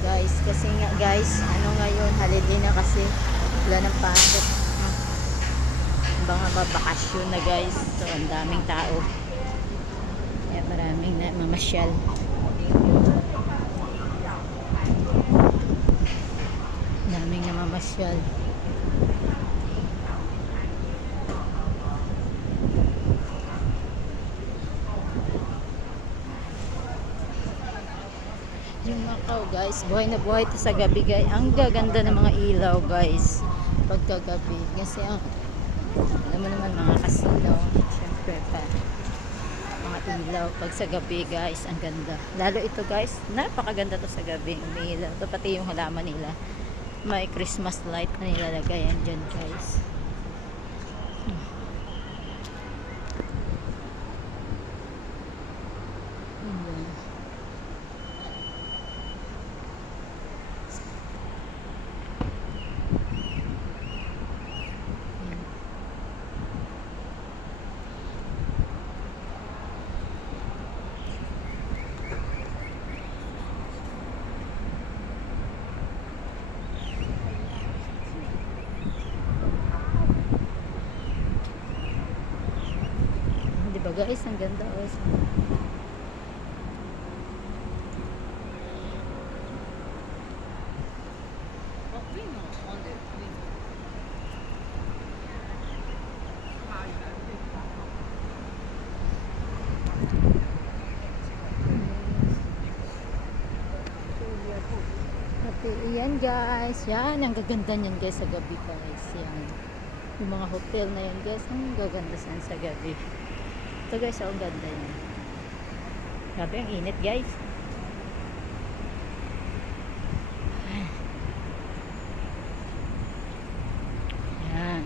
guys, kasi nga guys, ano ngayon, holiday na kasi wala ng pasok. Mga babakasyon na guys, so ang daming tao, kaya maraming na mamasyal. Daming na mamasyal. Yung Macau guys, buhay na buhay to sa gabi guys. Ang gaganda ng mga ilaw guys pagkagabi, kasi ang alam mo naman mga casino, syempre pa mga ilaw pag sa gabi guys, ang ganda. Lalo ito guys, napakaganda to sa gabi, umiilaw to, pati yung halaman nila may Christmas light na nilalagayan dyan guys. Diba guys, ang ganda guys. Yan guys, yan ang gaganda niyan guys sa gabi guys. Yan yung mga hotel na yan guys, ang gaganda sa gabi. Ito guys, ang ganda niya. Grabe, ang init guys. Yan.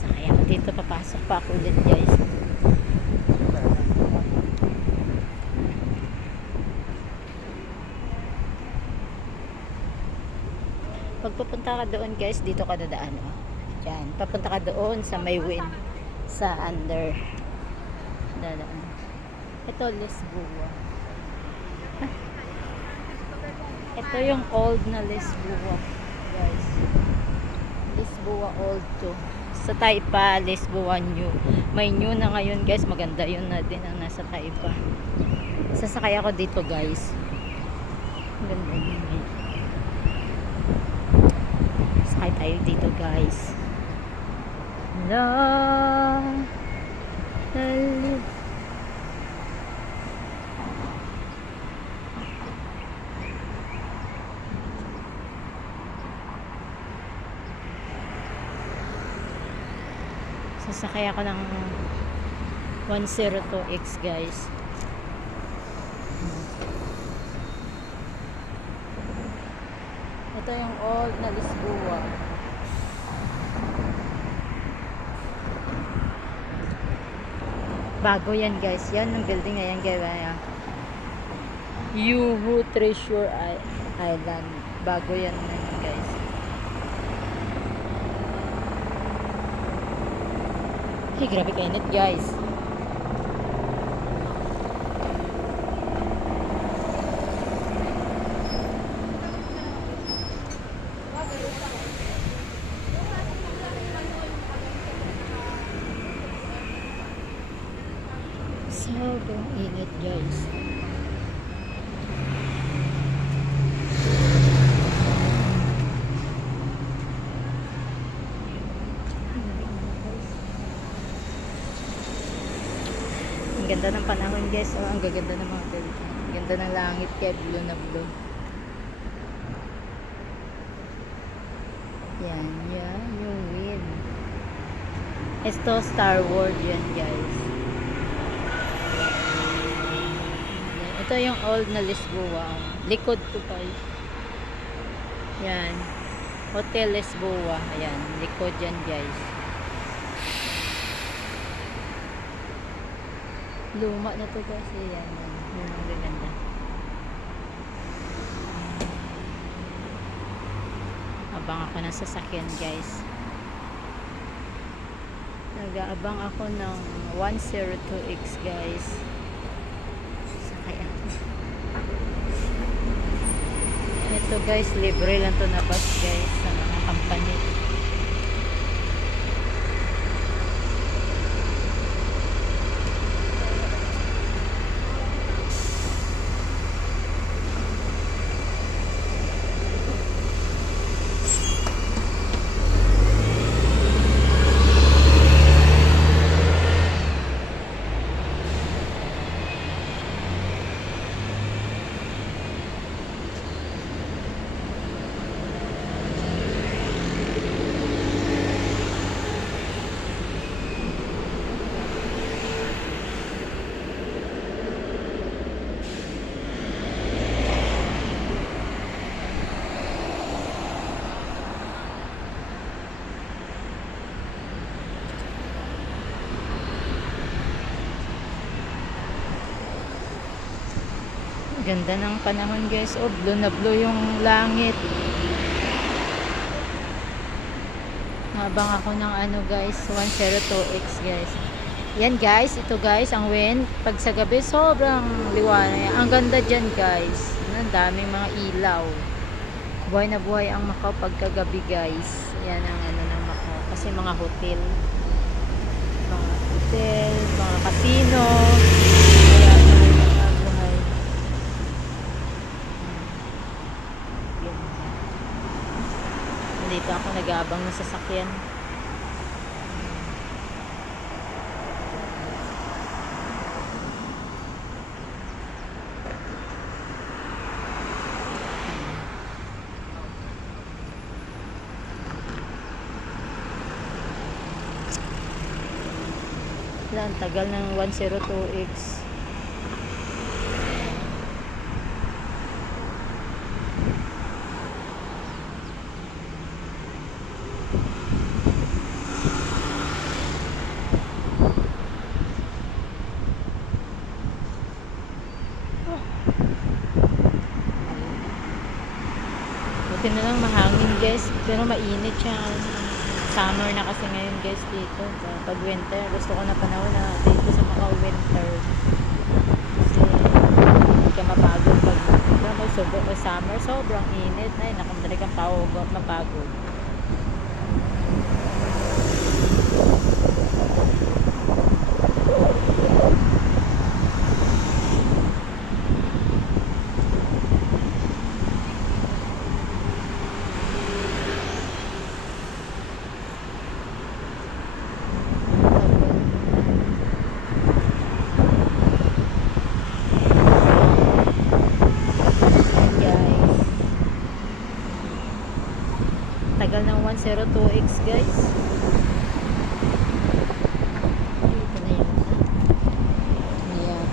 Sakay ako dito, papasok pa ako ulit guys. Pag pupunta ka doon guys, dito ka dadaan, oh. Diyan, papunta ka doon sa may win, sa under dadaan. Ito Lisboa. Ito yung old na Lisboa guys. Lisboa old to. Sa Taipa, Lisboa new. May new na ngayon guys, maganda yun na din ang nasa Taipa. Sasakay ako dito guys. Ganda yun. Sakay tayo dito guys. La sasakay ako ng 102X guys. Ito yung old na Lisboa. Bago yan guys. Yan ang building na yan guys. Yuhu Treasure Island. Bago yan guys. Hey, grabe kainit guys. Sobrang init guys. Ang ganda ng panahon guys. Oh, ang gaganda ng mga building. Ang ganda ng langit kaya blue na blue. Yan, yan yung wind. Ito Star Wars yan guys. Ito yung old na Lisboa. Likod to guys. Yan. Hotel Lisboa. Ayan. Likod yan guys. Luma na to guys. Ayan. Yan ang gaganda. Abang ako ng sasakyan guys. Nag-aabang ako ng 102X guys. Sakay ako. Ito guys, libre lang to na bus guys sa mga company. Ganda ng panahon guys. Oh, blue na blue yung langit. Habang ako ng ano guys, 102X guys. Yan guys, ito guys, ang wind. Pag sa gabi, sobrang liwanag. Ang ganda dyan guys. Ang daming mga ilaw. Buhay na buhay ang Macau pagkagabi guys. Yan ang ano ng Macau. Kasi mga hotel. Mga hotel, mga casino. Ayan, mga buhay. Dito ako nag-aabang ng sasakyan. Ang tagal ng 102X. Buti na lang mahangin guys, pero mainit siya. Summer na kasi ngayon guys dito. Pag winter, gusto ko na panahon na dito sa Macau winter. Kasi hindi ka mapagod pag summer, sobrang init. Ay, nakamdali kang mapagod. Tagal ng 102X guys. Dito na yun. Ayan.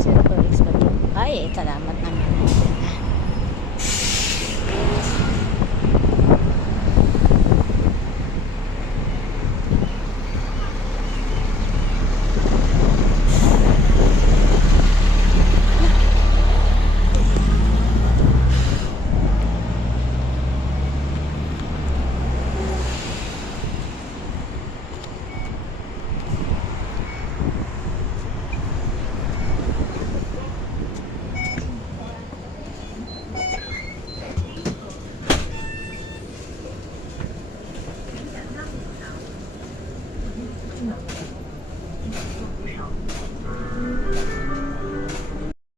102X pa to. Ay, salamat naman.